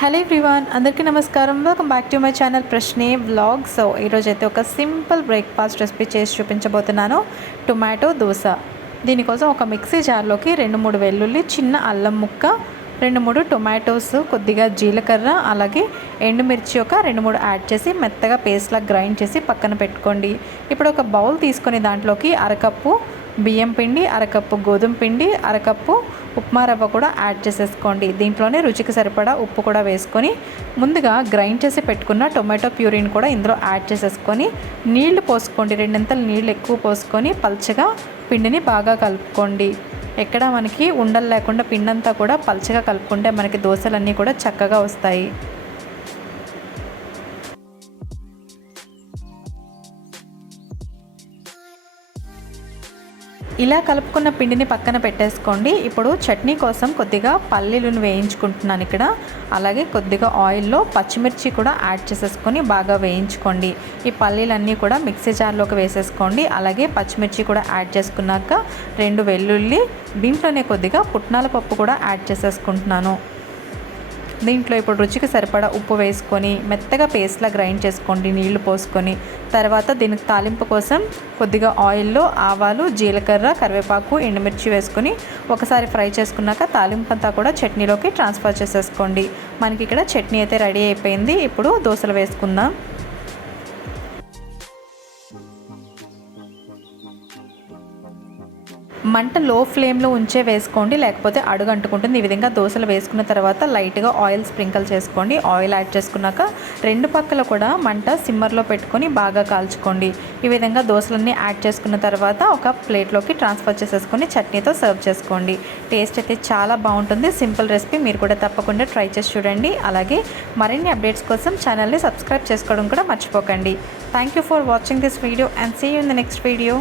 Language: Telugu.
హలో ఎవ్రీవాన్ అందరికీ నమస్కారం. Welcome back to my channel ప్రశ్నే వ్లాగ్. సో ఈరోజు అయితే ఒక సింపుల్ బ్రేక్ఫాస్ట్ రెసిపీ చేసి చూపించబోతున్నాను. టొమాటో దోశ. దీనికోసం ఒక మిక్సీ జార్లోకి రెండు మూడు వెల్లుల్లి చిన్న అల్లం ముక్క రెండు మూడు టొమాటోస్ కొద్దిగా జీలకర్ర అలాగే ఎండుమిర్చి ఒక రెండు మూడు యాడ్ చేసి మెత్తగా పేస్ట్లా గ్రైండ్ చేసి పక్కన పెట్టుకోండి. ఇప్పుడు ఒక బౌల్ తీసుకొని దాంట్లోకి అరకప్పు బియ్యం పిండి అరకప్పు గోధుమ పిండి అరకప్పు ఉప్మా రవ్వ కూడా యాడ్ చేసేసుకోండి. దీంట్లోనే రుచికి సరిపడా ఉప్పు కూడా వేసుకొని ముందుగా గ్రైండ్ చేసి పెట్టుకున్న టొమాటో ప్యూరీని కూడా ఇందులో యాడ్ చేసేసుకొని నీళ్ళు పోసుకోండి. రెండింతలు నీళ్ళు ఎక్కువ పోసుకొని పల్చగా పిండిని బాగా కలుపుకోండి. ఎక్కడ మనకి ఉండలు లేకుండా పిండంతా కూడా పల్చగా కలుపుకుంటే మనకి దోశలన్నీ కూడా చక్కగా వస్తాయి. ఇలా కలుపుకున్న పిండిని పక్కన పెట్టేసుకోండి. ఇప్పుడు చట్నీ కోసం కొద్దిగా పల్లీలను వేయించుకుంటున్నాను ఇక్కడ. అలాగే కొద్దిగా ఆయిల్లో పచ్చిమిర్చి కూడా యాడ్ చేసేసుకొని బాగా వేయించుకోండి. ఈ పల్లీలన్నీ కూడా మిక్సీ జార్లోకి వేసేసుకోండి. అలాగే పచ్చిమిర్చి కూడా యాడ్ చేసుకున్నాక రెండు వెల్లుల్లి దీంట్లోనే కొద్దిగా పుట్నాల పప్పు కూడా యాడ్ చేసేసుకుంటున్నాను. దీంట్లో ఇప్పుడు రుచికి సరిపడా ఉప్పు వేసుకొని మెత్తగా పేస్ట్లా గ్రైండ్ చేసుకోండి నీళ్ళు పోసుకొని. తర్వాత దీనికి తాలింపు కోసం కొద్దిగా ఆయిల్లో ఆవాలు జీలకర్ర కరివేపాకు ఎండుమిర్చి వేసుకొని ఒకసారి ఫ్రై చేసుకున్నాక తాలింపు అంతా కూడా చట్నీలోకి ట్రాన్స్ఫర్ చేసేసుకోండి. మనకి ఇక్కడ చట్నీ అయితే రెడీ అయిపోయింది. ఇప్పుడు దోశలు వేసుకుందాం. మంట లో ఫ్లేమ్లో ఉంచే వేసుకోండి. లేకపోతే అడుగు అంటుకుంటుంది ఈ విధంగా దోశలు వేసుకున్న తర్వాత లైట్గా ఆయిల్ స్ప్రింకల్ చేసుకోండి. ఆయిల్ యాడ్ చేసుకున్నాక రెండు పక్కల కూడా మంట సిమ్మర్లో పెట్టుకొని బాగా కాల్చుకోండి. ఈ విధంగా దోశలన్నీ యాడ్ చేసుకున్న తర్వాత ఒక ప్లేట్లోకి ట్రాన్స్ఫర్ చేసేసుకొని చట్నీతో సర్వ్ చేసుకోండి. టేస్ట్ అయితే చాలా బాగుంటుంది. సింపుల్ రెసిపీ మీరు కూడా తప్పకుండా ట్రై చేసి చూడండి. అలాగే మరిన్ని అప్డేట్స్ కోసం ఛానల్ని సబ్స్క్రైబ్ చేసుకోవడం కూడా మర్చిపోకండి. Thank you for watching this video and see you in the next video.